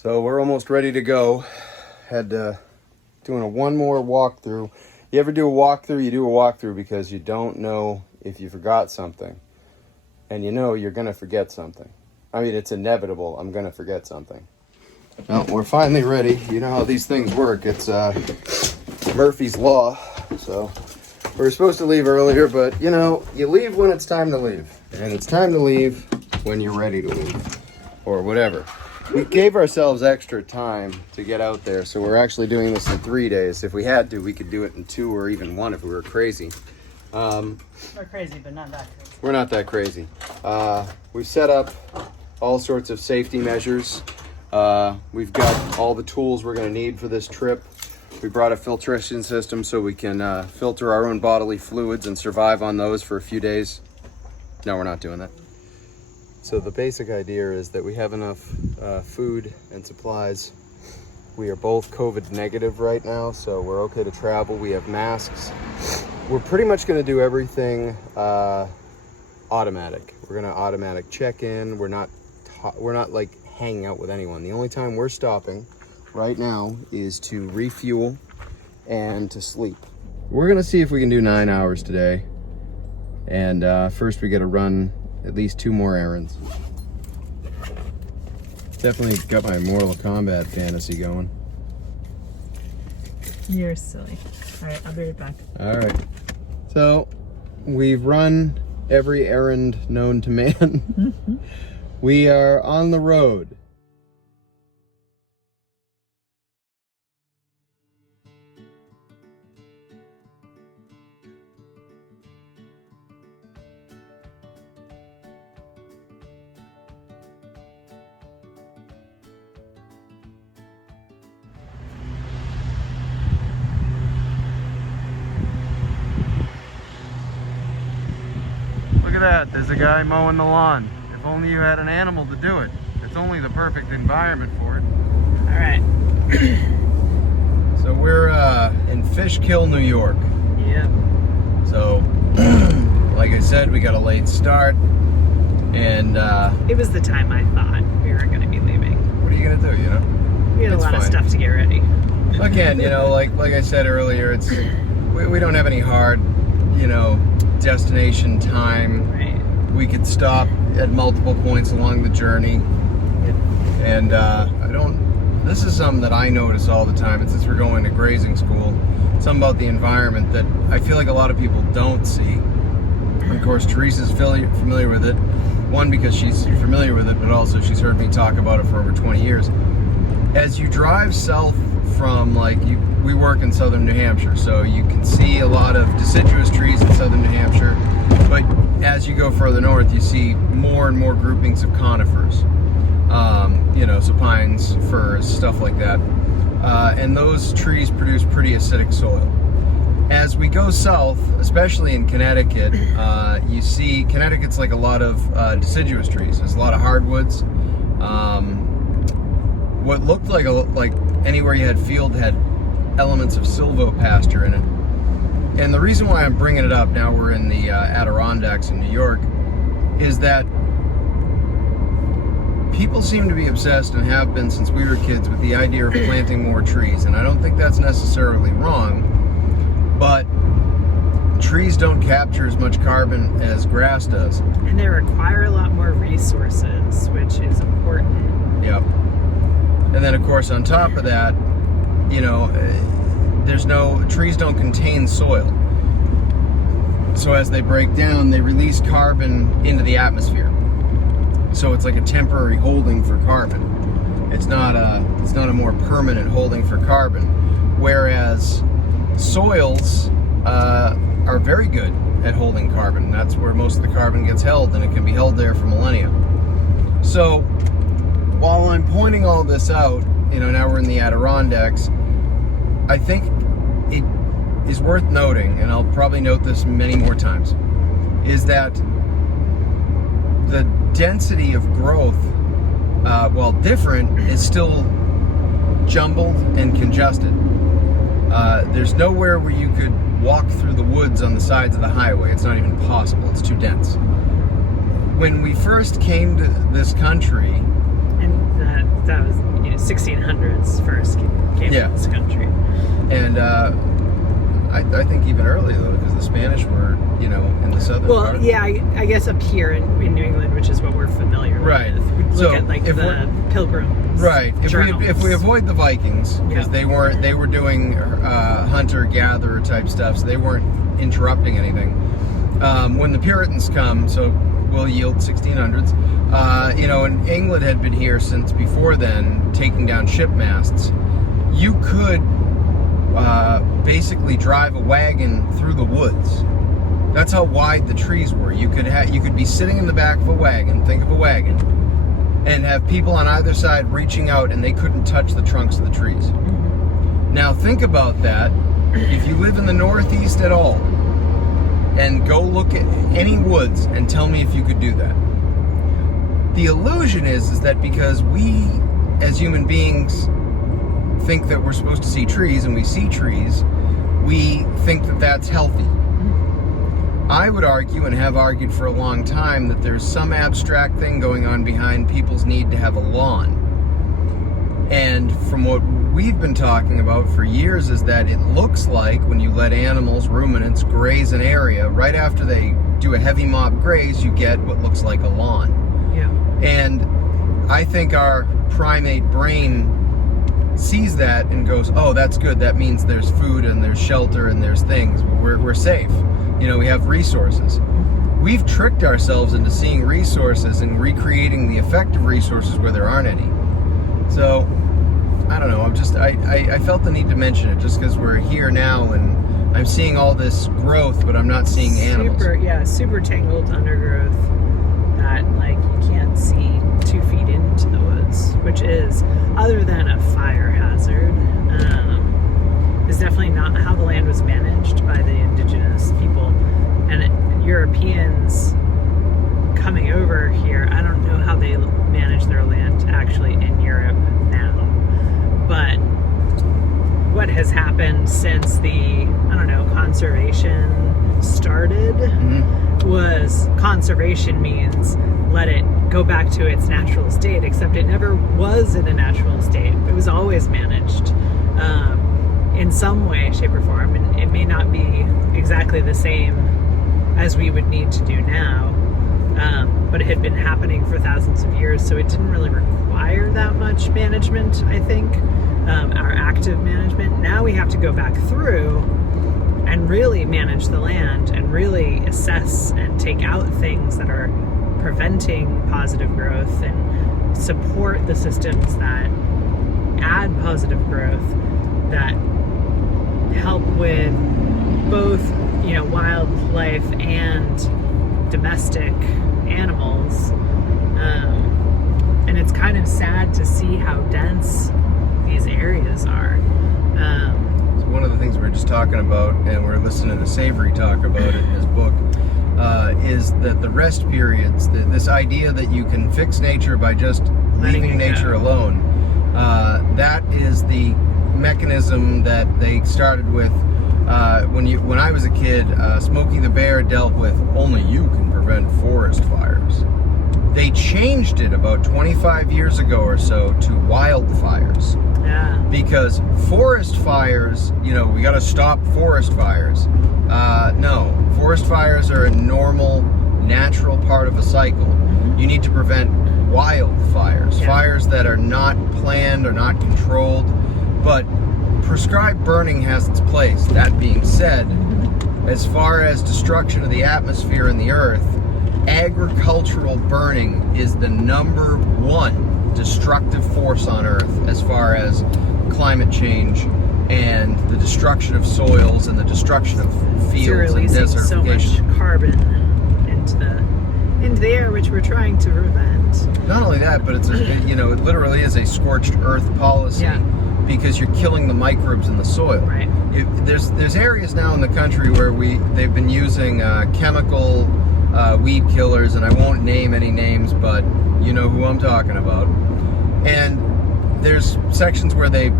So we're almost ready to go. Had doing one more walkthrough. You ever do a walkthrough? You do a walkthrough because you don't know if you forgot something. And you know you're going to forget something. I mean, it's inevitable. I'm going to forget something. Well, we're finally ready. You know how these things work. It's Murphy's Law. So we were supposed to leave earlier, but you know, you leave when it's time to leave. And it's time to leave when you're ready to leave. Or whatever. We gave ourselves extra time to get out there, so we're actually doing this in 3 days. If we had to, we could do it in 2 or even 1 if we were crazy. We're crazy, but not that crazy. We're not that crazy. We've set up all sorts of safety measures. We've got all the tools we're going to need for this trip. We brought a filtration system so we can filter our own bodily fluids and survive on those for a few days. No, we're not doing that. So the basic idea is that we have enough food and supplies. We are both COVID negative right now, so we're okay to travel. We have masks. We're pretty much going to do everything automatic. We're going to automatic check-in. We're not like hanging out with anyone. The only time we're stopping right now is to refuel and to sleep. We're going to see if we can do 9 hours today. And first we got to run at least 2 more errands. Definitely got my Mortal Kombat fantasy going. You're silly. All right, I'll be right back. All right. So we've run every errand known to man. We are on the road. Look at that, there's a guy mowing the lawn. If only you had an animal to do it. It's only the perfect environment for it. All right. So we're in Fishkill, New York. Yep. So, like I said, we got a late start. And It was the time I thought we were going to be leaving. what are you gonna do, you know? We had It's a lot of fine. stuff to get ready. Again, you know, like I said earlier, it's we don't have any hard, you know, destination time. Right. We could stop at multiple points along the journey. And this is something that I notice all the time, and since we're going to grazing school, something about the environment that I feel like a lot of people don't see. Of course, Teresa's familiar with it. One, because she's familiar with it, but also she's heard me talk about it for over 20 years. As you drive south from, we work in southern New Hampshire, so you can see a lot of deciduous trees in southern New Hampshire, but as you go further north, you see more and more groupings of conifers. You know, so pines, firs, stuff like that. And those trees produce pretty acidic soil. As we go south, especially in Connecticut, you see Connecticut's like a lot of deciduous trees. There's a lot of hardwoods. What looked like anywhere you had field had elements of silvopasture in it. And the reason why I'm bringing it up, now we're in the Adirondacks in New York, is that people seem to be obsessed, and have been since we were kids, with the idea of planting more trees. And I don't think that's necessarily wrong, but trees don't capture as much carbon as grass does. And they require a lot more resources, which is important. Yep. And then, of course, on top of that, you know, trees don't contain soil. So as they break down, they release carbon into the atmosphere. So it's like a temporary holding for carbon. It's not a more permanent holding for carbon. Whereas soils are very good at holding carbon. That's where most of the carbon gets held, and it can be held there for millennia. So while I'm pointing all this out, you know, now we're in the Adirondacks, I think it is worth noting, and I'll probably note this many more times, is that the density of growth, while different, is still jumbled and congested. There's nowhere where you could walk through the woods on the sides of the highway. It's not even possible. It's too dense. When we first came to this country, And that was 1600s first came Yeah. to this country. And I think even earlier, though, because the Spanish were, in the southern Well, part. yeah, I guess up here in New England, which is what we're familiar Right. with. We look So, at like if the Pilgrims. Right. journals. If we avoid the Vikings, because Yeah. they were doing hunter-gatherer type stuff, so they weren't interrupting anything. When the Puritans come, so we'll yield 1600s, and England had been here since before then, taking down ship masts. You could basically drive a wagon through the woods. That's how wide the trees were. You could be sitting in the back of a wagon, think of a wagon, and have people on either side reaching out, and they couldn't touch the trunks of the trees. Mm-hmm. Now think about that. If you live in the Northeast at all, and go look at any woods and tell me if you could do that. The illusion is that because we, as human beings, think that we're supposed to see trees, and we see trees, we think that that's healthy. I would argue, and have argued for a long time, that there's some abstract thing going on behind people's need to have a lawn. And from what we've been talking about for years is that it looks like when you let animals, ruminants, graze an area, right after they do a heavy mob graze, you get what looks like a lawn. Yeah. And I think our primate brain sees that and goes, oh, that's good. That means there's food and there's shelter and there's things. We're safe. We have resources. We've tricked ourselves into seeing resources and recreating the effect of resources where there aren't any. So, I don't know. I felt the need to mention it just because we're here now and I'm seeing all this growth, but I'm not seeing animals. Super tangled undergrowth that you can't see 2 feet into the woods, which is, other than a fire hazard, is definitely not how the land was managed by the indigenous people. And Europeans coming over here, I don't know how they manage their land actually in Europe now, but what has happened since the conservation started was, conservation means let it go back to its natural state, except it never was in a natural state. It was always managed in some way, shape, or form, and it may not be exactly the same as we would need to do now, but it had been happening for thousands of years, so it didn't really require that much management, I think, our active management. Now we have to go back through and really manage the land and really assess and take out things that are preventing positive growth and support the systems that add positive growth, that help with both wildlife and domestic animals, and it's kind of sad to see how dense these areas are. So one of the things we were just talking about, and we're listening to Savory talk about it in his book, is that the rest periods, this idea that you can fix nature by just leaving nature alone, that is the mechanism that they started with when I was a kid. Smokey the Bear dealt with only you can prevent forest fires. They changed it about 25 years ago or so to wildfires. Yeah. Because forest fires, we got to stop forest fires. No, forest fires are a normal, natural part of a cycle. You need to prevent wildfires, fires that are not planned or not controlled. But prescribed burning has its place. That being said, as far as destruction of the atmosphere and the earth, agricultural burning is the #1 destructive force on earth as far as climate change and the destruction of soils and the destruction of fields and desertification. So much carbon into the air, which we're trying to prevent. Not only that, but it literally is a scorched earth policy. Yeah. Because you're killing the microbes in the soil. Right. There's areas now in the country where they've been using chemical weed killers, and I won't name any names, but you know who I'm talking about. And there's sections where they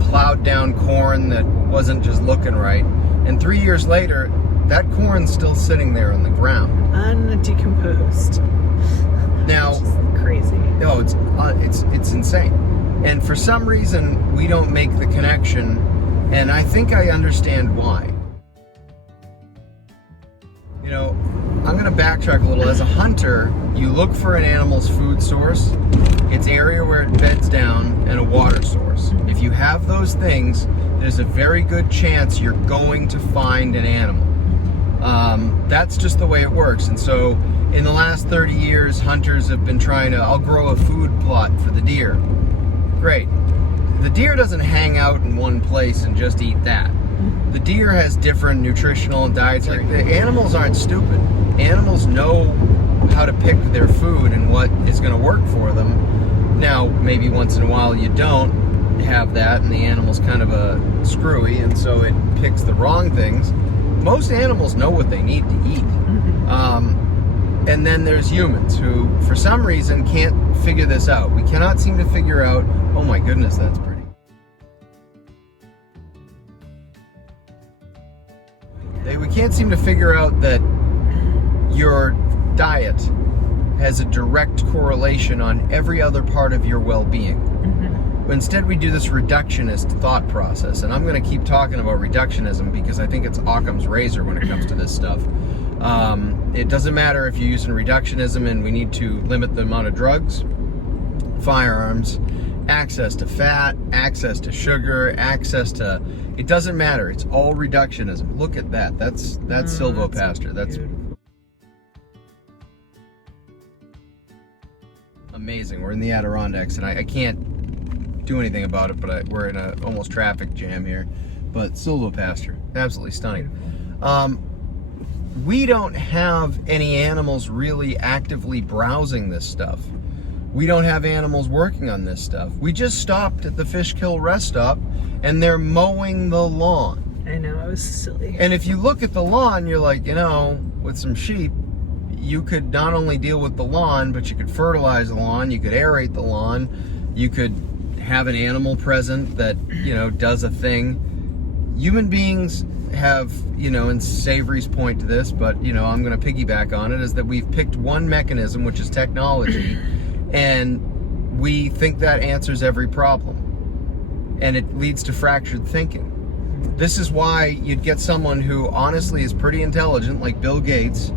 plowed down corn that wasn't just looking right, and 3 years later, that corn's still sitting there on the ground, undecomposed. Now, which is crazy. Oh, it's insane. And for some reason, we don't make the connection, and I think I understand why. You know, I'm going to backtrack a little. As a hunter, you look for an animal's food source, its area where it beds down, and a water source. If you have those things, there's a very good chance you're going to find an animal. That's just the way it works. And so in the last 30 years, hunters have been trying to, I'll grow a food plot for the deer. Great. The deer doesn't hang out in one place and just eat that. The deer has different nutritional and dietary. The animals aren't stupid. Animals know how to pick their food and what is going to work for them. Now, maybe once in a while you don't have that and the animal's kind of a screwy and so it picks the wrong things. Most animals know what they need to eat. And then there's humans who, for some reason, can't figure this out. We cannot seem to figure out, oh my goodness, that's pretty. We can't seem to figure out that your diet has a direct correlation on every other part of your well-being. But instead we do this reductionist thought process, and I'm going to keep talking about reductionism because I think it's Occam's razor when it comes to this stuff. It doesn't matter if you're using reductionism and we need to limit the amount of drugs, firearms, access to fat, access to sugar, access to... It doesn't matter. It's all reductionism. Look at that. That's silvopasture. That's amazing. We're in the Adirondacks, and I can't do anything about it, but we're in a almost traffic jam here. But silvopasture, absolutely stunning. We don't have any animals really actively browsing this stuff. We don't have animals working on this stuff. We just stopped at the Fishkill rest stop, and they're mowing the lawn. I know, it was silly. And if you look at the lawn, you're like, you know, with some sheep, you could not only deal with the lawn, but you could fertilize the lawn, you could aerate the lawn, you could have an animal present that, you know, does a thing. Human beings have, you know, and Savory's point to this, but, you know, I'm going to piggyback on it, is that we've picked one mechanism, which is technology, and we think that answers every problem. And it leads to fractured thinking. This is why you'd get someone who honestly is pretty intelligent, like Bill Gates,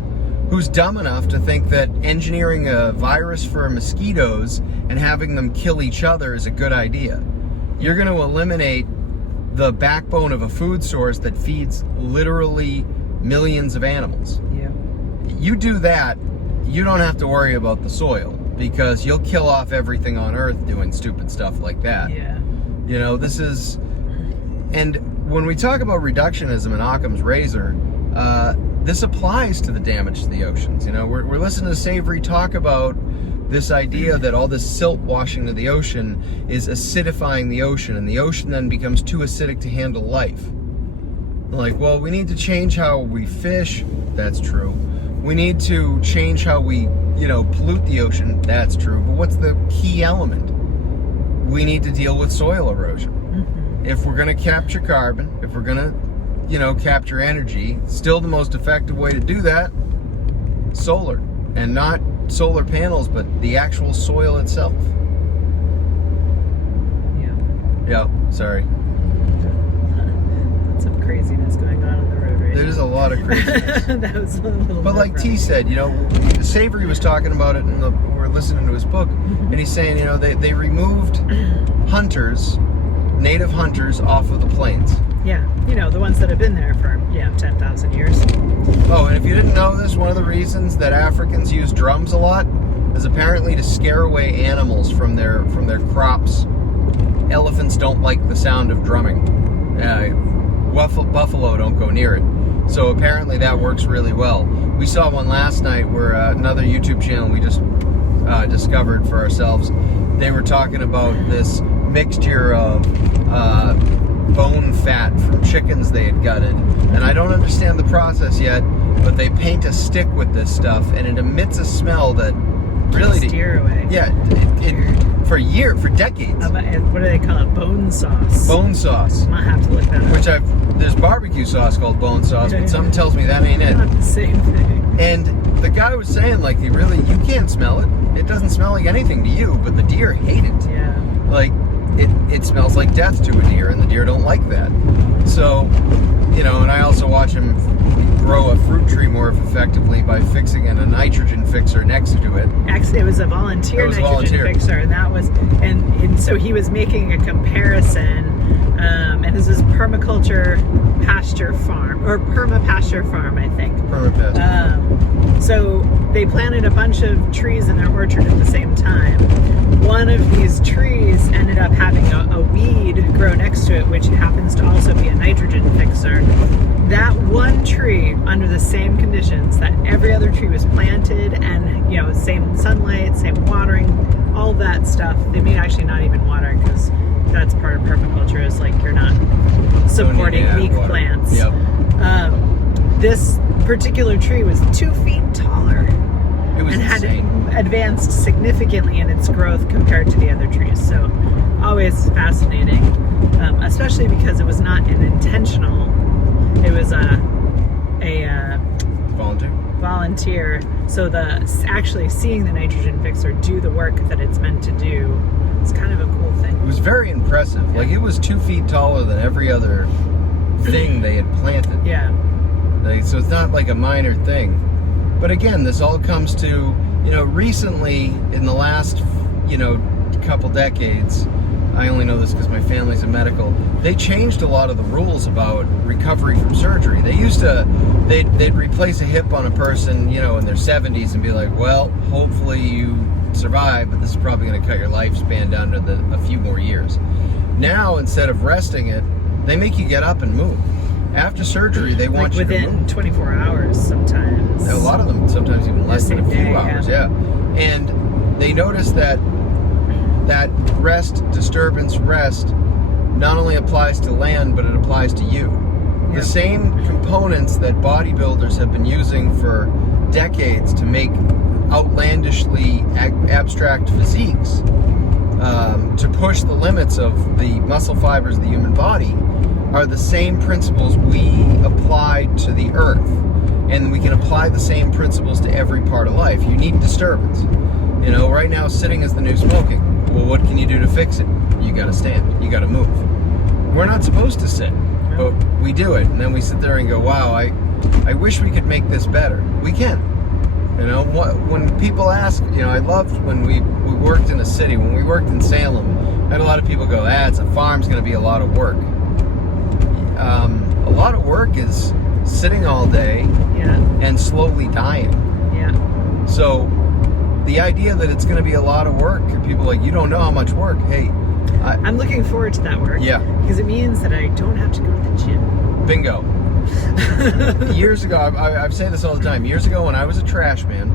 who's dumb enough to think that engineering a virus for mosquitoes and having them kill each other is a good idea. You're going to eliminate the backbone of a food source that feeds literally millions of animals. Yeah. You do that, you don't have to worry about the soil, because you'll kill off everything on Earth doing stupid stuff like that. Yeah. You know, this is... And when we talk about reductionism and Occam's razor, this applies to the damage to the oceans. You know, we're listening to Savory talk about this idea that all this silt washing to the ocean is acidifying the ocean, and the ocean then becomes too acidic to handle life. Like, well, we need to change how we fish. That's true. We need to change how we, you know, pollute the ocean. That's true. But what's the key element? We need to deal with soil erosion. If we're going to capture carbon, if we're going to, you know, capture energy, still the most effective way to do that, solar. And not solar panels, but the actual soil itself. Yeah, sorry. Lots of craziness going on the road right There's a lot of craziness. That was a little But like T said, you know, Savory was talking about it, we're listening to his book, and he's saying, you know, they removed hunters, native hunters, off of the plains. Yeah, you know, the ones that have been there for, 10,000 years. Oh, and if you didn't know this, one of the reasons that Africans use drums a lot is apparently to scare away animals from their crops. Elephants don't like the sound of drumming. Buffalo don't go near it. So apparently that works really well. We saw one last night where another YouTube channel we just discovered for ourselves, they were talking about this mixture of bone fat from chickens they had gutted, and I don't understand the process yet, but they paint a stick with this stuff and it emits a smell that really steer away. Yeah, for decades. What do they call it? Bone sauce. Bone sauce. I might have to look that up. Which there's barbecue sauce called bone sauce, but something tells me that ain't it. Not the same thing. And the guy was saying, like, you can't smell it. It doesn't smell like anything to you, but the deer hate it. Yeah. Like, it smells like death to a deer, and the deer don't like that. So, you know, and I also watch him grow a fruit tree more effectively by fixing in a nitrogen fixer next to it. Actually, it was a volunteer nitrogen fixer, and that was, and so he was making a comparison, and this is permaculture pasture farm, or perma-pasture farm, I think. Perma-pasture. So they planted a bunch of trees in their orchard at the same time. One of these trees ended up having a weed grow next to it, which happens to also be a nitrogen fixer. That one tree, under the same conditions that every other tree was planted, and, you know, same sunlight, same watering, all that stuff. They may actually not even watering, because that's part of permaculture, is like you're not supporting weak plants. Yep. This particular tree was 2 feet taller. It was insane. Had advanced significantly in its growth compared to the other trees. So always fascinating, especially because it was not an intentional. It was a volunteer. So actually seeing the nitrogen fixer do the work that it's meant to do is kind of a cool thing. It was very impressive. Yeah. Like, it was 2 feet taller than every other thing they had planted. Yeah. Like, so it's not like a minor thing. But again, this all comes to, you know, recently in the last, you know, couple decades, I only know this because my family's in medical, they changed a lot of the rules about recovery from surgery. They used to, they'd replace a hip on a person, you know, in their 70s and be like, well, hopefully you survive, but this is probably going to cut your lifespan down to a few more years. Now, instead of resting it, they make you get up and move. After surgery, they want you to move. Within 24 hours sometimes. A lot of them, sometimes even less than a few hours, yeah. And they notice that disturbance rest not only applies to land, but it applies to you. Yep. The same components that bodybuilders have been using for decades to make outlandishly abstract physiques, to push the limits of the muscle fibers of the human body, are the same principles we apply to the earth. And we can apply the same principles to every part of life. You need disturbance. You know, right now sitting is the new smoking. Well, what can you do to fix it? You gotta stand, you gotta move. We're not supposed to sit, but we do it. And then we sit there and go, wow, I wish we could make this better. We can. You know, when people ask, you know, I loved when we worked in a city, when we worked in Salem, I had a lot of people go, it's a farm's gonna be a lot of work. A lot of work is sitting all day and slowly dying. Yeah. So the idea that it's going to be a lot of work, people are like, you don't know how much work. Hey, I'm looking forward to that work. Yeah. Because it means that I don't have to go to the gym. Bingo. Years ago, I say this all the time. Years ago, when I was a trash man,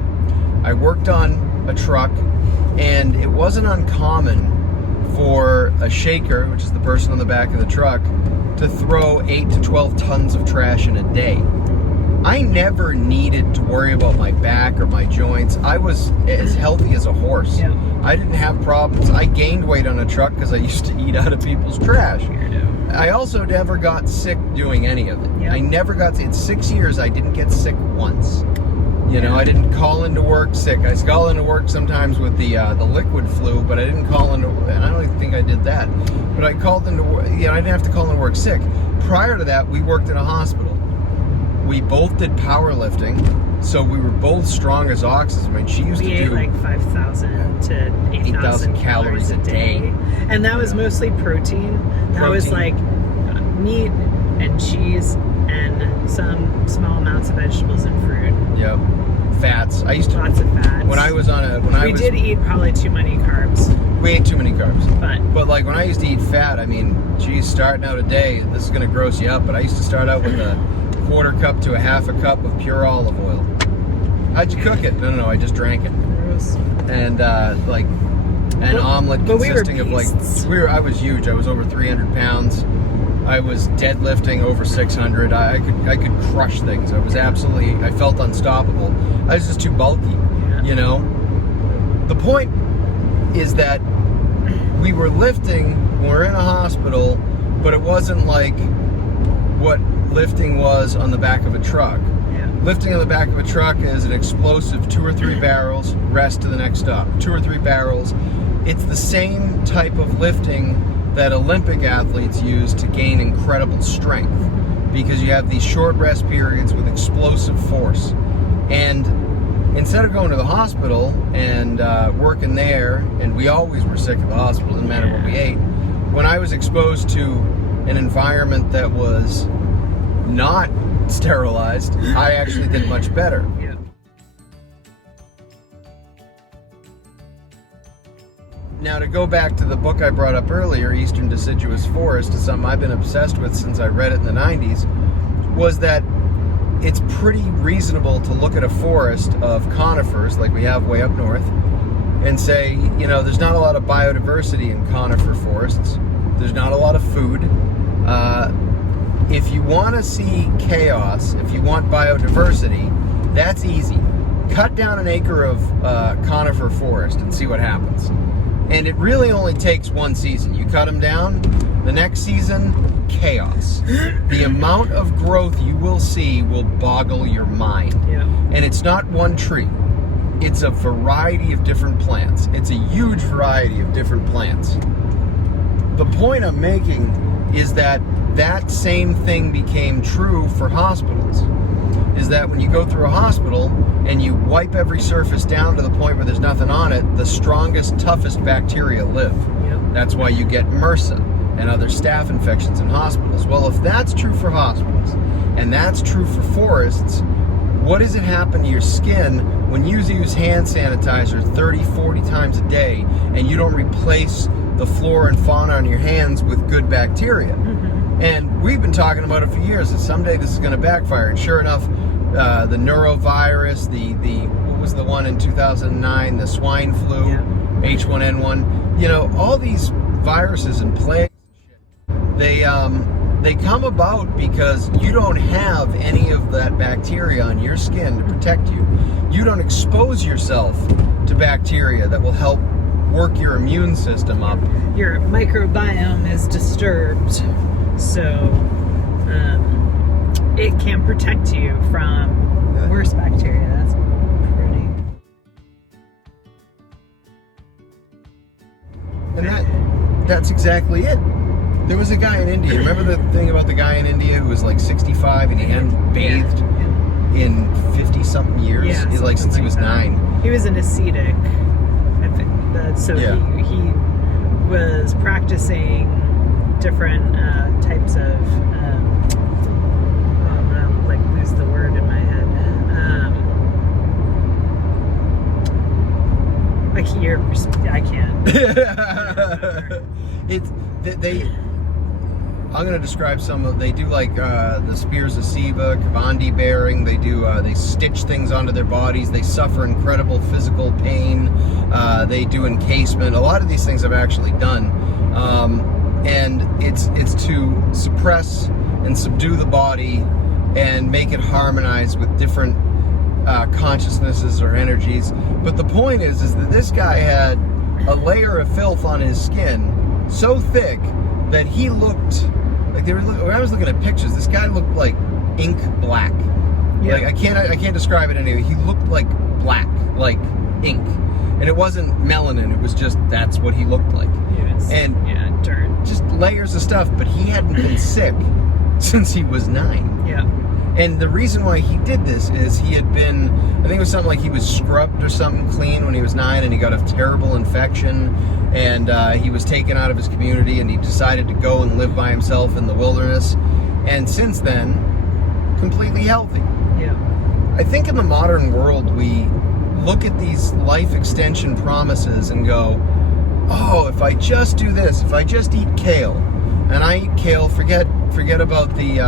I worked on a truck, and it wasn't uncommon for a shaker, which is the person on the back of the truck, to throw 8 to 12 tons of trash in a day. I never needed to worry about my back or my joints. I was as healthy as a horse. Yeah. I didn't have problems. I gained weight on a truck because I used to eat out of people's trash. I also never got sick doing any of it. Yeah. I never got, in 6 years, I didn't get sick once. You know, I didn't call into work sick. I call into work sometimes with the liquid flu, but I didn't call into, and I don't even think I did that. But I called into work, you know, I didn't have to call into work sick. Prior to that, we worked in a hospital. We both did powerlifting, so we were both strong as oxes. I mean, she used to do like 5,000 to 8,000 calories a day. And that was mostly protein. That was like meat and cheese and some small amounts of vegetables and fruit. Yep. Fats. I used to lots of fats. When I was on a we did eat probably too many carbs. We ate too many carbs. But like when I used to eat fat, I mean, geez, starting out a day, this is gonna gross you up, but I used to start out with a quarter cup to a half a cup of pure olive oil. How'd you cook it? No, I just drank it. Gross. And an omelet consisting of I was huge. I was over 300 pounds. I was deadlifting over 600. I could crush things. I felt unstoppable. I was just too bulky, you know? The point is that we were lifting when we were in a hospital, but it wasn't like what lifting was on the back of a truck. Yeah. Lifting on the back of a truck is an explosive 2 or 3 barrels, rest to the next stop. 2 or 3 barrels. It's the same type of lifting that Olympic athletes use to gain incredible strength, because you have these short rest periods with explosive force. And instead of going to the hospital and working there, and we always were sick at the hospital, didn't matter what we ate, when I was exposed to an environment that was not sterilized, I actually did much better. Yeah. Now, to go back to the book I brought up earlier, Eastern Deciduous Forest, is something I've been obsessed with since I read it in the 90s, was that it's pretty reasonable to look at a forest of conifers like we have way up north and say, you know, there's not a lot of biodiversity in conifer forests. There's not a lot of food. If you want to see chaos, if you want biodiversity, that's easy. Cut down an acre of conifer forest and see what happens. And it really only takes one season. You cut them down, the next season, chaos. The amount of growth you will see will boggle your mind. Yeah. And it's not one tree. It's a variety of different plants. It's a huge variety of different plants. The point I'm making is that that same thing became true for hospitals. Is that when you go through a hospital and you wipe every surface down to the point where there's nothing on it, the strongest, toughest bacteria live. Yep. That's why you get MRSA and other staph infections in hospitals. Well, if that's true for hospitals and that's true for forests, what does it happen to your skin when you use hand sanitizer 30, 40 times a day and you don't replace the flora and fauna on your hands with good bacteria? Mm-hmm. And we've been talking about it for years, that someday this is going to backfire. And sure enough, the neurovirus, what was the one in 2009, the swine flu, Yeah. H1N1, you know, all these viruses and plagues, they come about because you don't have any of that bacteria on your skin to protect you. You don't expose yourself to bacteria that will help work your immune system up. Your microbiome is disturbed, so it can protect you from worse bacteria. That's pretty. And that's exactly it. There was a guy in India. Remember the thing about the guy in India who was like 65 and he hadn't bathed in 50-something years? Yeah, He's like since he was that. 9. He was an ascetic, I think. So Yeah. he was practicing different types of. I'm gonna like lose the word in my head. I can't. I'm going to describe some of. They do like the spears of Siva, Kavandi bearing. They stitch things onto their bodies. They suffer incredible physical pain. They do encasement. A lot of these things I've actually done, and it's to suppress and subdue the body and make it harmonize with different consciousnesses or energies. But the point is that this guy had a layer of filth on his skin so thick that he looked like when I was looking at pictures, this guy looked like ink black. Yeah. Like I can't describe it anyway. He looked like black, like ink, and it wasn't melanin. It was just that's what he looked like. And dirt. Just layers of stuff. But he hadn't been sick since he was 9. Yeah. And the reason why he did this is he had been, I think it was something like he was scrubbed or something clean when he was 9 and he got a terrible infection and he was taken out of his community and he decided to go and live by himself in the wilderness. And since then, completely healthy. Yeah. I think in the modern world, we look at these life extension promises and go, oh, if I just do this, if I just eat kale, and I eat kale, forget about the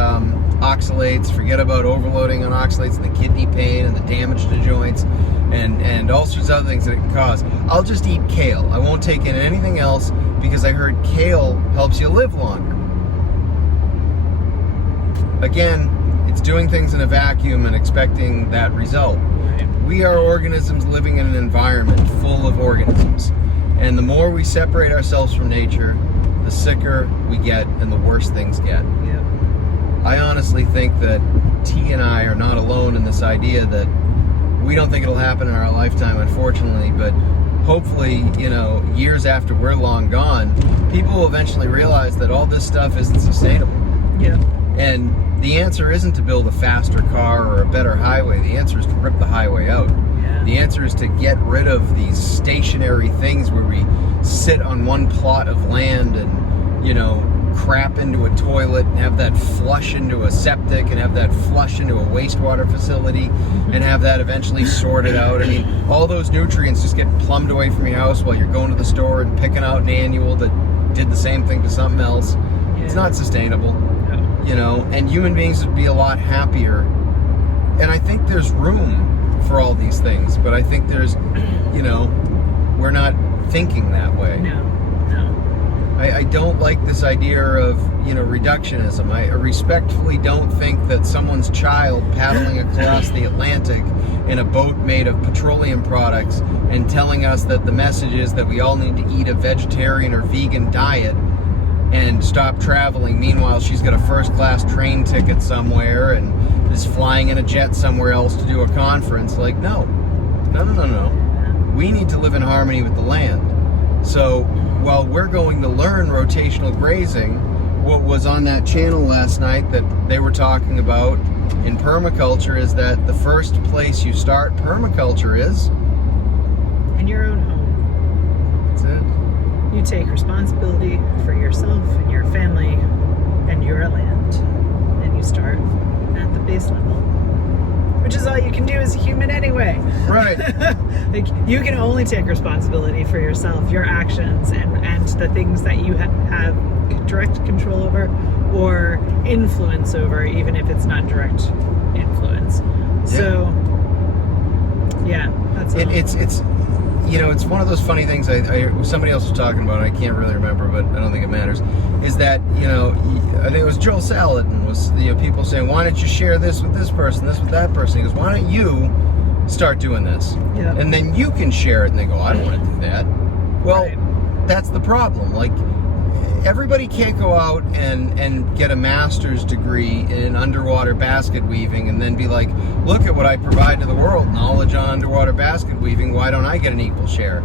oxalates, forget about overloading on oxalates and the kidney pain and the damage to joints and all sorts of other things that it can cause. I'll just eat kale. I won't take in anything else because I heard kale helps you live longer. Again, it's doing things in a vacuum and expecting that result. We are organisms living in an environment full of organisms. And the more we separate ourselves from nature, the sicker we get and the worse things get. Yeah. I honestly think that T and I are not alone in this idea that we don't think it'll happen in our lifetime, unfortunately, but hopefully, years after we're long gone, people will eventually realize that all this stuff isn't sustainable. Yeah. And the answer isn't to build a faster car or a better highway. The answer is to rip the highway out. Yeah. The answer is to get rid of these stationary things where we sit on one plot of land and, crap into a toilet and have that flush into a septic and have that flush into a wastewater facility and have that eventually sorted out. I mean, all those nutrients just get plumbed away from your house while you're going to the store and picking out an annual that did the same thing to something else. Yeah. It's not sustainable. No. And human beings would be a lot happier. And I think there's room for all these things, but I think there's, we're not thinking that way. No. I don't like this idea of, reductionism. I respectfully don't think that someone's child paddling across the Atlantic in a boat made of petroleum products and telling us that the message is that we all need to eat a vegetarian or vegan diet and stop traveling. Meanwhile, she's got a first-class train ticket somewhere and is flying in a jet somewhere else to do a conference. Like, no. We need to live in harmony with the land. So while we're going to learn rotational grazing, what was on that channel last night that they were talking about in permaculture is that the first place you start permaculture is in your own home. That's it. You take responsibility for yourself and your family and your land, and you start at the base level, which is all you can do as a human anyway. Right. Like, you can only take responsibility for yourself, your actions, and the things that you have direct control over or influence over, even if it's not direct influence. So, yeah, that's all. It's one of those funny things. Somebody else was talking about it. I can't really remember, but I don't think it matters. Is that I think it was Joel Salatin was people saying, why don't you share this with this person, this with that person? He goes, why don't you start doing this, and then you can share it? And they go, I don't want to do that. Well, that's the problem. Like, everybody can't go out and get a master's degree in underwater basket weaving and then be like, look at what I provide to the world, knowledge on underwater basket weaving, why don't I get an equal share?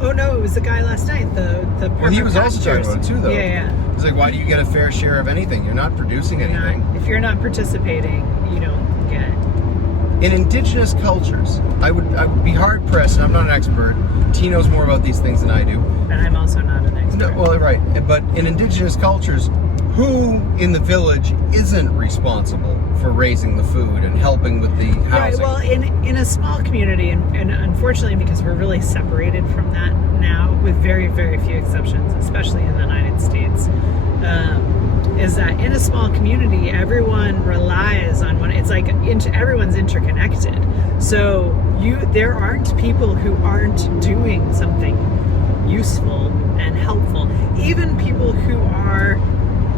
Oh no, it was the guy last night, well, he was also talking about it too, though. Yeah. He's like, why do you get a fair share of anything? You're not producing anything. If you're not participating, you don't get it. In indigenous cultures, I would be hard pressed, and I'm not an expert. T knows more about these things than I do. And I'm also not an expert. No, well, right. But in indigenous cultures, who in the village isn't responsible for raising the food and helping with the housing? Right, well, in a small community, and unfortunately because we're really separated from that now, with very, very few exceptions, especially in the United States, is that in a small community, everyone relies on one. It's like everyone's interconnected. So there aren't people who aren't doing something useful and helpful. Even people who are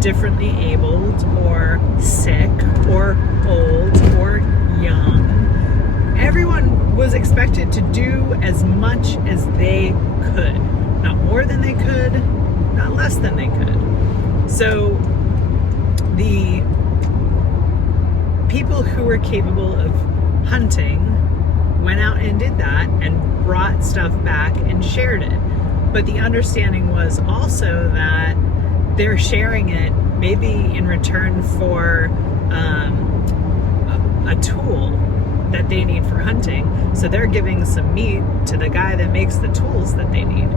differently abled or sick or old or young, everyone was expected to do as much as they could. Not more than they could, not less than they could. So the people who were capable of hunting went out and did that and brought stuff back and shared it. But the understanding was also that they're sharing it maybe in return for a tool that they need for hunting. So they're giving some meat to the guy that makes the tools that they need.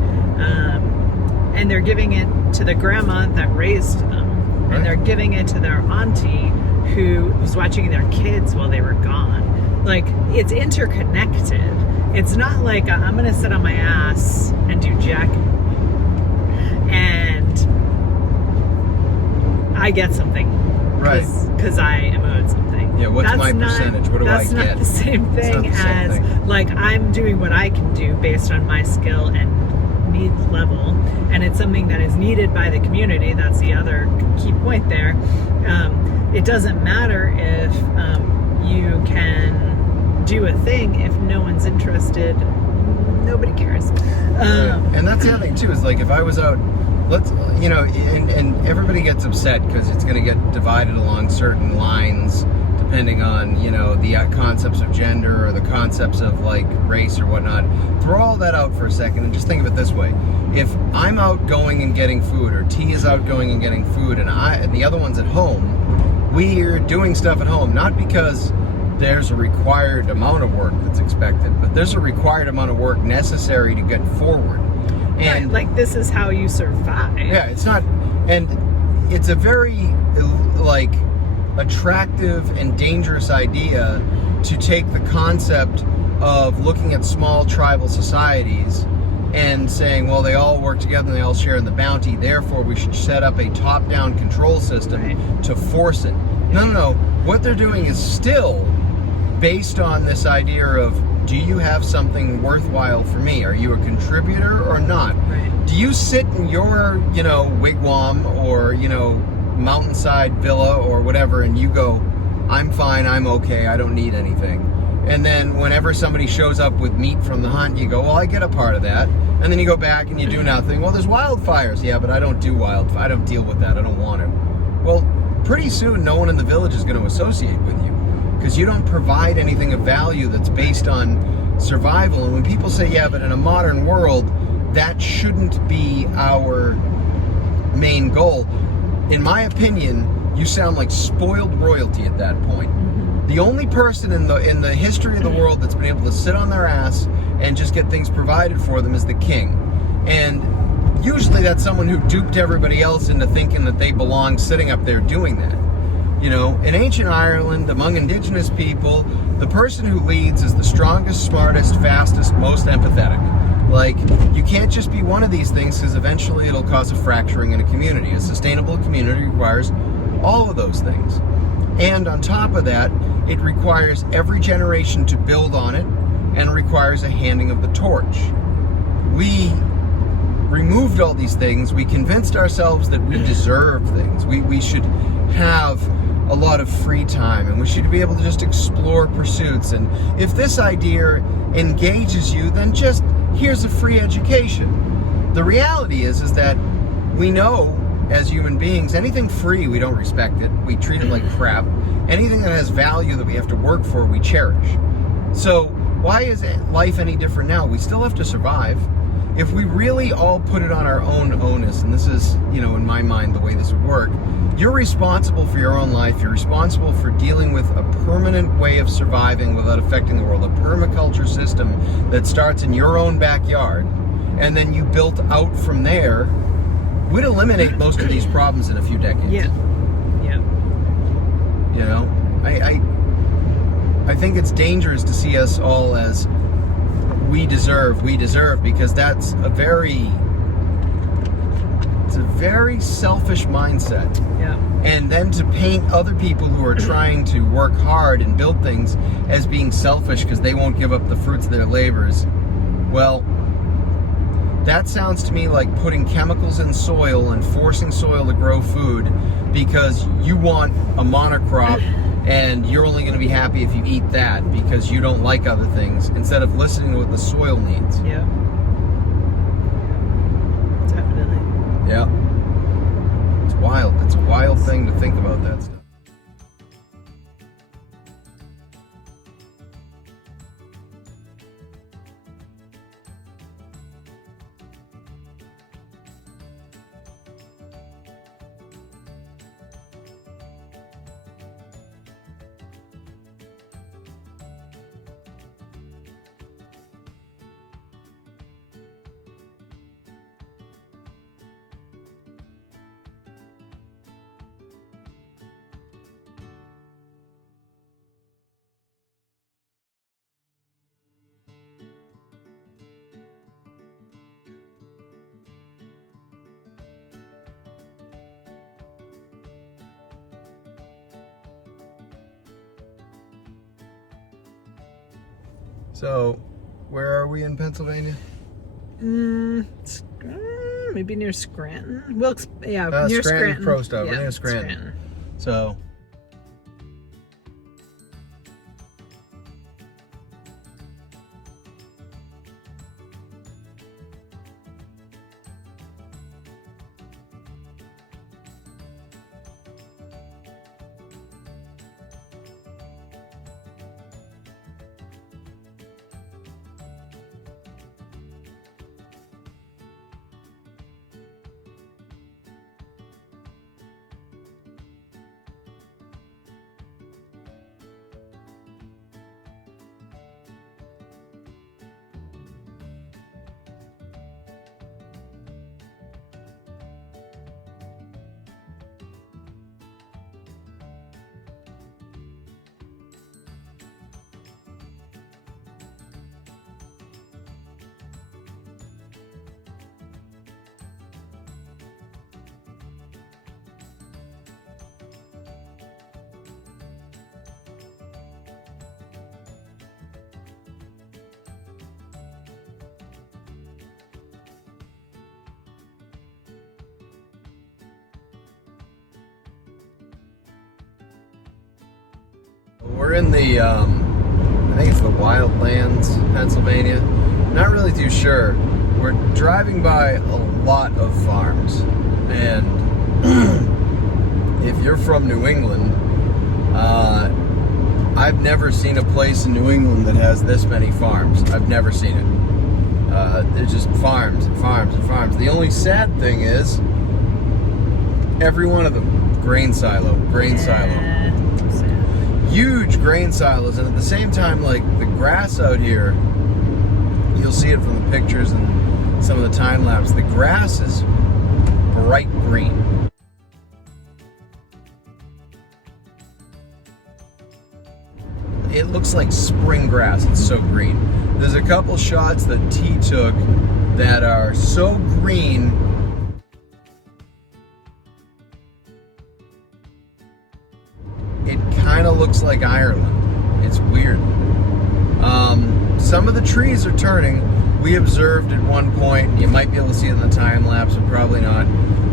And they're giving it to the grandma that raised them. And they're giving it to their auntie who was watching their kids while they were gone. Like, it's interconnected. It's not like I'm going to sit on my ass and do jack and I get something. Right. Because I am owed something. Yeah, what's my percentage? What do I get? That's not the same thing as, like, I'm doing what I can do based on my skill and need level, and it's something that is needed by the community. That's the other key point there. It doesn't matter if you can do a thing if no one's interested. Nobody cares. And that's the other thing too, is like, if I was out, and everybody gets upset because it's going to get divided along certain lines depending on, you know, the concepts of gender or the concepts of like race or whatnot. Throw all that out for a second and just think of it this way. If I'm out going and getting food, or T is out going and getting food, and the other one's at home, we're doing stuff at home, not because there's a required amount of work that's expected, but there's a required amount of work necessary to get forward. And right, like this is how you survive. yeah, it's not, and it's a very like attractive and dangerous idea to take the concept of looking at small tribal societies and saying, well, they all work together and they all share in the bounty, therefore we should set up a top-down control system to force it. No. What they're doing is still based on this idea of, do you have something worthwhile for me? Are you a contributor or not? Right. Do you sit in your, you know, wigwam or, you know, mountainside villa or whatever, and you go, I'm fine, I'm okay, I don't need anything. And then whenever somebody shows up with meat from the hunt, you go, well, I get a part of that. And then you go back and you do nothing. Well, there's wildfires. Yeah, but I don't do wildfire. I don't deal with that. I don't want to. Well, pretty soon no one in the village is going to associate with you because you don't provide anything of value that's based on survival. And when people say, yeah, but in a modern world, that shouldn't be our main goal, in my opinion, you sound like spoiled royalty at that point. The only person in the history of the world that's been able to sit on their ass and just get things provided for them is the king. And usually that's someone who duped everybody else into thinking that they belong sitting up there doing that. You know, in ancient Ireland, among indigenous people, the person who leads is the strongest, smartest, fastest, most empathetic. Like, you can't just be one of these things because eventually it'll cause a fracturing in a community. A sustainable community requires all of those things. And on top of that, it requires every generation to build on it and requires a handing of the torch. We removed all these things. We convinced ourselves that we deserve things. We should have a lot of free time and we should be able to just explore pursuits. And if this idea engages you, then just here's a free education. The reality is that we know as human beings, anything free, we don't respect it. We treat it like crap. Anything that has value that we have to work for, we cherish. So why is life any different now? We still have to survive. If we really all put it on our own onus, and this is, you know, in my mind, the way this would work, you're responsible for your own life. You're responsible for dealing with a permanent way of surviving without affecting the world, a permaculture system that starts in your own backyard, and then you built out from there. We'd eliminate most of these problems in a few decades. Yeah. You know, I think it's dangerous to see us all as we deserve, because that's a very selfish mindset. Yeah. And then to paint other people who are trying to work hard and build things as being selfish because they won't give up the fruits of their labors, well, that sounds to me like putting chemicals in soil and forcing soil to grow food because you want a monocrop and you're only going to be happy if you eat that because you don't like other things, instead of listening to what the soil needs. Yeah. Definitely. Yeah. It's wild. It's a wild thing to think about that stuff. So, where are we in Pennsylvania? Maybe near Scranton. Well, yeah, near Scranton. Scranton. Pro Stop. Yeah, We're near Scranton. So, We're in the, I think it's the Wildlands, Pennsylvania. Not really too sure. We're driving by a lot of farms. And if you're from New England, I've never seen a place in New England that has this many farms. I've never seen it. They're just farms and farms and farms. The only sad thing is, every one of them, grain silo. Huge grain silos, and at the same time, like the grass out here, you'll see it from the pictures and some of the time lapse, the grass is bright green. It looks like spring grass, it's so green. There's a couple shots that T took that are so green, it kind of looks like Ireland. It's weird. Some of the trees are turning. We observed at one point, you might be able to see it in the time lapse, but probably not,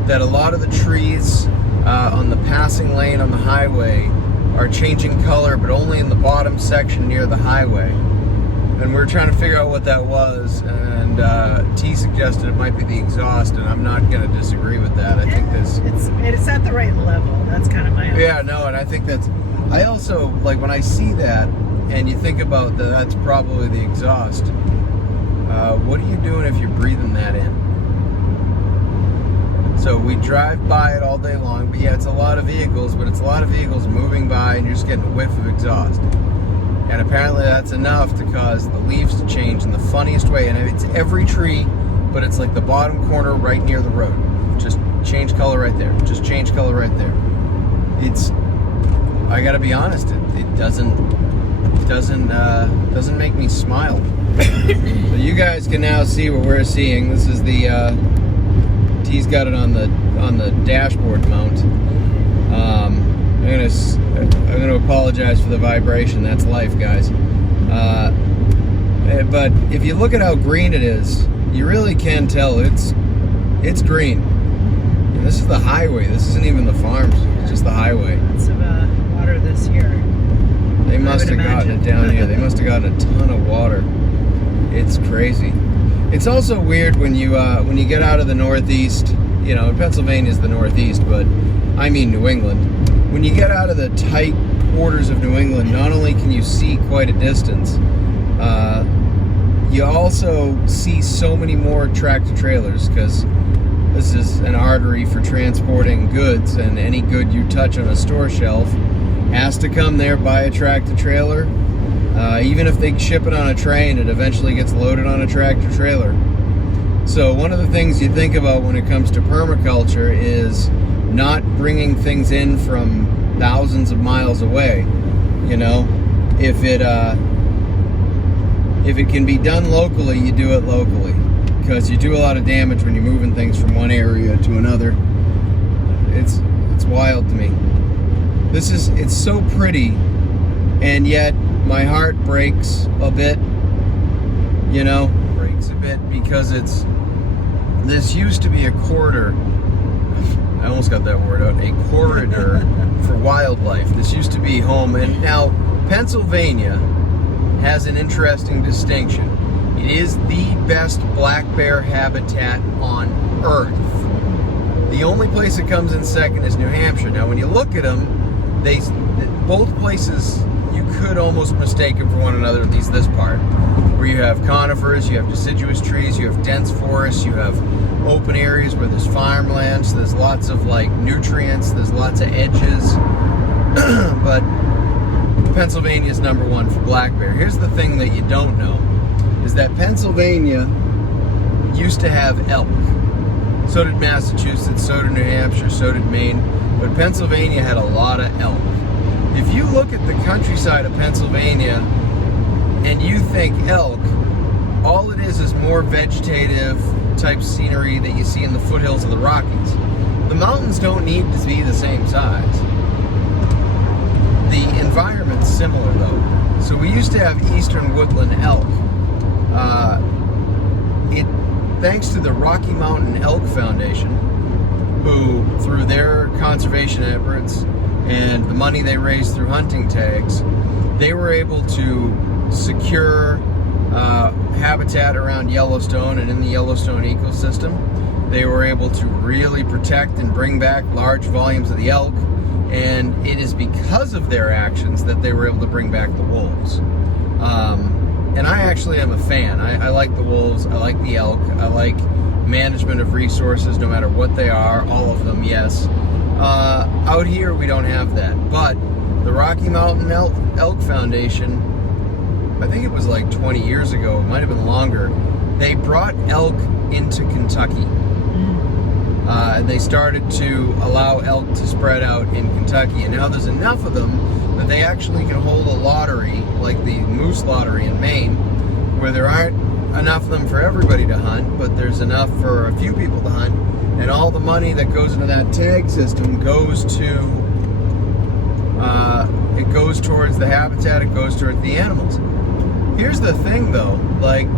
that a lot of the trees on the passing lane on the highway are changing color, but only in the bottom section near the highway. And we were trying to figure out what that was, and T suggested it might be the exhaust, and I'm not going to disagree with that. I think this... It's at the right level. That's kind of my... Yeah, no, and I think that's... I also, like, when I see that, and you think about that, that's probably the exhaust, what are you doing if you're breathing that in? So we drive by it all day long, but yeah, it's a lot of vehicles, but it's a lot of vehicles moving by, and you're just getting a whiff of exhaust. And apparently that's enough to cause the leaves to change in the funniest way. And it's every tree, but it's like the bottom corner right near the road. Just change color right there. Just change color right there. It's, I gotta be honest, it doesn't make me smile. So you guys can now see what we're seeing. This is the, T's got it on the dashboard mount. I'm gonna apologize for the vibration. That's life, guys. But if you look at how green it is, you really can tell it's green. And this is the highway. This isn't even the farms. It's just the highway. Lots of water this year. They must have gotten it down here. They must have gotten a ton of water. It's crazy. It's also weird when you get out of the Northeast. You know, Pennsylvania's the Northeast, but I mean New England. When you get out of the tight quarters of New England, not only can you see quite a distance, you also see so many more tractor trailers, because this is an artery for transporting goods, and any good you touch on a store shelf has to come there by a tractor trailer. Even if they ship it on a train, it eventually gets loaded on a tractor trailer. So one of the things you think about when it comes to permaculture is not bringing things in from thousands of miles away. You know, if it can be done locally, you do it locally, because you do a lot of damage when you're moving things from one area to another. It's wild to me. It's so pretty, and yet my heart breaks a bit. You know, breaks a bit because this used to be a corridor. I almost got that word out. A corridor for wildlife. This used to be home, and now Pennsylvania has an interesting distinction. It is the best black bear habitat on Earth. The only place that comes in second is New Hampshire. Now, when you look at them, both places you could almost mistake them for one another, at least this part, where you have conifers, you have deciduous trees, you have dense forests, you have open areas where there's farmland, so there's lots of like nutrients, there's lots of edges. But Pennsylvania's number one for black bear. Here's the thing that you don't know, is that Pennsylvania used to have elk. So did Massachusetts, so did New Hampshire, so did Maine, but Pennsylvania had a lot of elk. If you look at the countryside of Pennsylvania and you think elk, all it is more vegetative type scenery that you see in the foothills of the Rockies. The mountains don't need to be the same size. The environment's similar though. So we used to have eastern woodland elk. Thanks to the Rocky Mountain Elk Foundation, who through their conservation efforts and the money they raised through hunting tags, they were able to secure habitat around Yellowstone and in the Yellowstone ecosystem. They were able to really protect and bring back large volumes of the elk, and it is because of their actions that they were able to bring back the wolves. And I actually am a fan. I like the wolves, I like the elk, I like management of resources no matter what they are, all of them, yes. Out here we don't have that, but the Rocky Mountain Elk Foundation, I think it was like 20 years ago, it might have been longer, they brought elk into Kentucky. They started to allow elk to spread out in Kentucky, and now there's enough of them that they actually can hold a lottery, like the moose lottery in Maine, where there aren't enough of them for everybody to hunt, but there's enough for a few people to hunt, and all the money that goes into that tag system goes to, it goes towards the habitat, it goes towards the animals. Here's the thing though, like,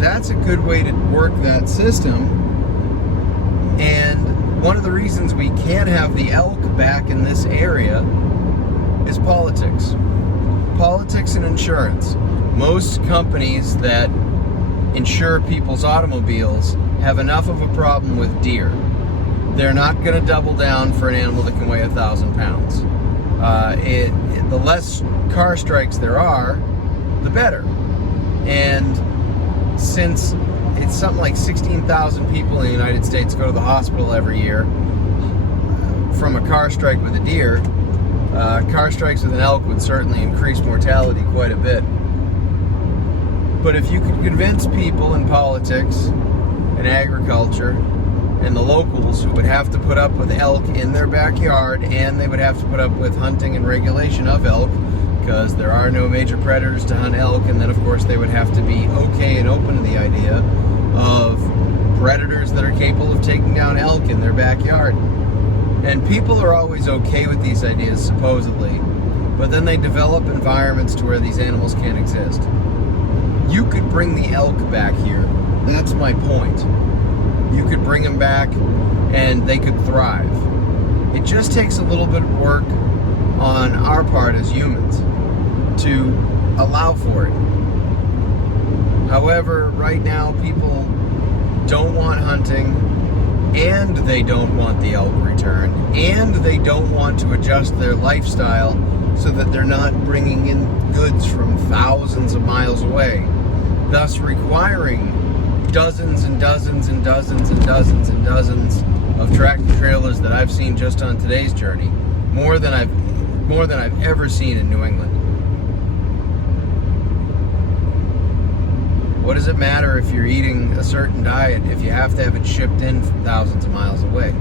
that's a good way to work that system, and one of the reasons we can't have the elk back in this area is politics. Politics and insurance. Most companies that insure people's automobiles have enough of a problem with deer. They're not going to double down for an animal that can weigh 1,000 pounds. The less car strikes there are, the better. And since it's something like 16,000 people in the United States go to the hospital every year from a car strike with a deer, car strikes with an elk would certainly increase mortality quite a bit. But if you could convince people in politics and agriculture and the locals who would have to put up with elk in their backyard, and they would have to put up with hunting and regulation of elk because there are no major predators to hunt elk, and then of course they would have to be okay and open to the idea of predators that are capable of taking down elk in their backyard. And people are always okay with these ideas, supposedly, but then they develop environments to where these animals can't exist. You could bring the elk back here. That's my point. You could bring them back and they could thrive. It just takes a little bit of work on our part as humans to allow for it. However, right now people don't want hunting, and they don't want the elk return, and they don't want to adjust their lifestyle so that they're not bringing in goods from thousands of miles away, thus requiring dozens and dozens and dozens and dozens and dozens of tractor trailers that I've seen just on today's journey, more than I've ever seen in New England. What does it matter if you're eating a certain diet if you have to have it shipped in from thousands of miles away?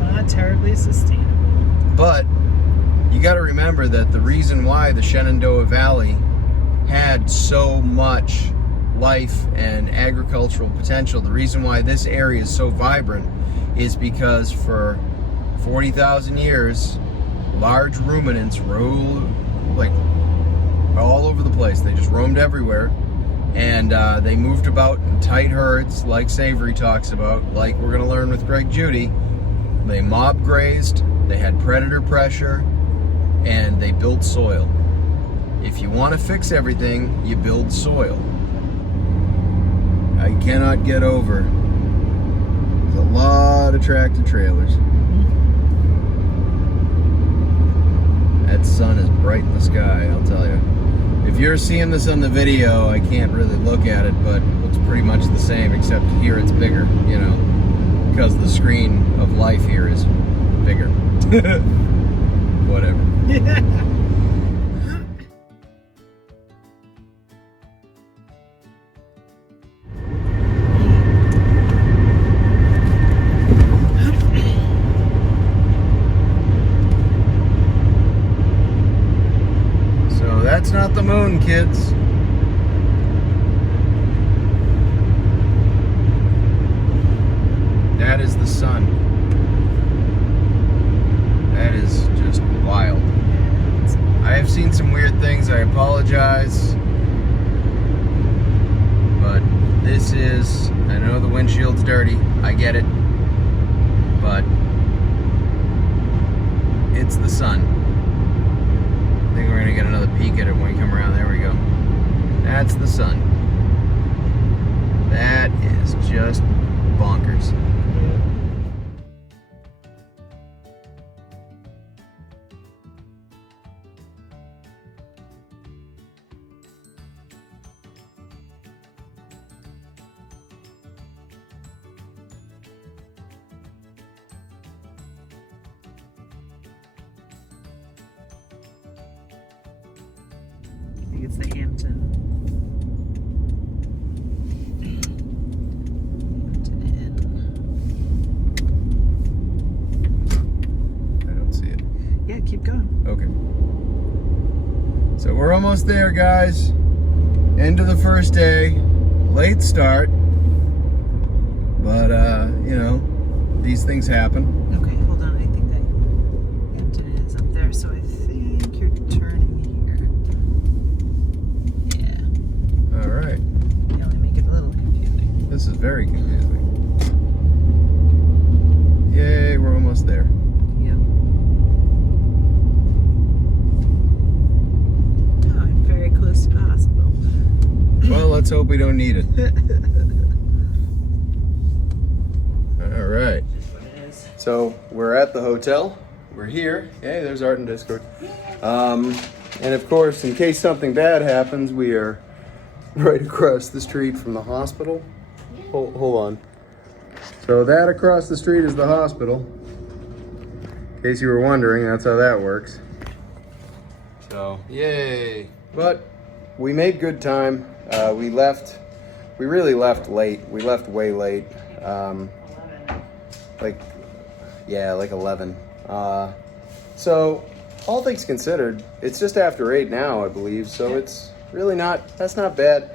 Not terribly sustainable. But you got to remember that the reason why the Shenandoah Valley had so much life and agricultural potential, the reason why this area is so vibrant, is because for 40,000 years, large ruminants roamed like all over the place. They just roamed everywhere, and they moved about in tight herds, like Savory talks about, like we're going to learn with Greg Judy. They mob grazed, they had predator pressure, and they built soil. If you want to fix everything, you build soil. I cannot get over, there's a lot of tractor trailers. That sun is bright in the sky, I'll tell you. If you're seeing this on the video, I can't really look at it, but it looks pretty much the same, except here it's bigger, you know, because the screen of life here is bigger. Whatever. That's not the moon, kids. That is the sun. That is just wild. I have seen some weird things, I apologize. But this is, I know the windshield's dirty, I get it. But It's the sun. I think we're gonna get another peek at it when we come around. There we go. That's the sun. That is just bonkers. I think it's the Hampton. Hampton Inn. I don't see it. Yeah, keep going. Okay. So we're almost there, guys. End of the first day. Late start. But, you know, these things happen. Okay, hold on. I think that Hampton Inn is up there, so I think you're turning here. Yeah. All right. You only make it a little confusing. This is very confusing. Yay, we're almost there. Yep. Oh, I'm very close to the hospital. Well, let's hope we don't need it. All right. So we're at the hotel. We're here. Hey, there's Art in Discord. And of course, in case something bad happens, we are right across the street from the hospital. Hold on. So that across the street is the hospital. In case you were wondering, that's how that works. So, yay. But we made good time. We really left late. We left way late. Like 11. So all things considered, it's just after 8 now, I believe. So it's really that's not bad.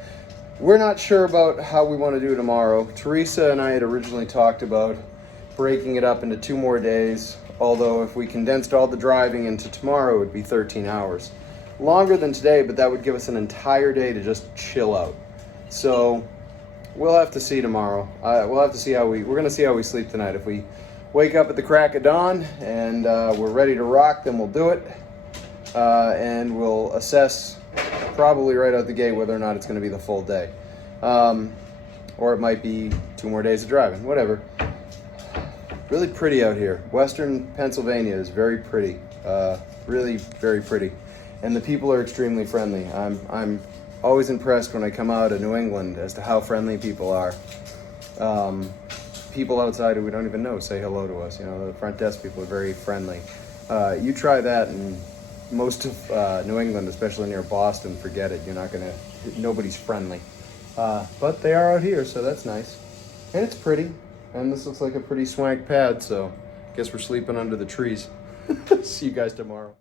We're not sure about how we want to do tomorrow. Teresa and I had originally talked about breaking it up into 2 more days. Although if we condensed all the driving into tomorrow, it would be 13 hours. Longer than today, but that would give us an entire day to just chill out. So we'll have to see tomorrow. We'll have to see we're gonna see how we sleep tonight. If we wake up at the crack of dawn and we're ready to rock, then we'll do it. And we'll assess probably right out the gate whether or not it's gonna be the full day. Or it might be 2 more days of driving, whatever. Really pretty out here. Western Pennsylvania is very pretty, really very pretty. And the people are extremely friendly. I'm always impressed when I come out of New England as to how friendly people are. People outside who we don't even know say hello to us. You know, the front desk people are very friendly. You try that in most of New England, especially near Boston, forget it. Nobody's friendly. But they are out here, so that's nice. And it's pretty. And this looks like a pretty swank pad, so I guess we're sleeping under the trees. See you guys tomorrow.